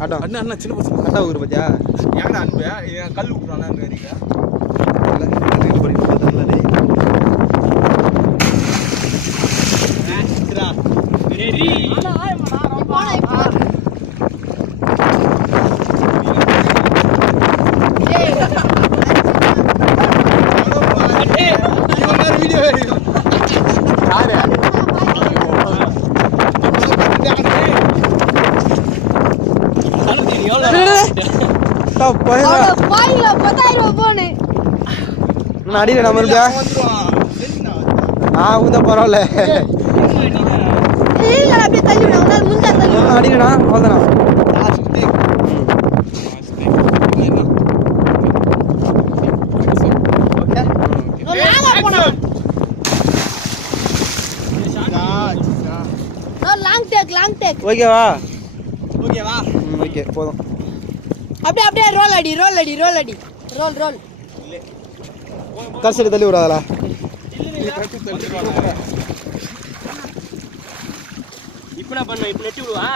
auto அண்ணா சின்ன பசங்க அட்டா ஊர் பத்தியா ஏங்கடா அன்பு கல் விட்டுறானா அந்த வரிக்க அடியில நம்மளுக்கு ஊந்த பரவாயில்ல அடிக்கணா அவ்வளோதானா ஓகேவா ஓகே போதும் அப்படியே ரோல் அடி ரோல் கடைசி தள்ளி விடாதா இப்ப நான் பண்ண இப்ப நெட்டி விடுவா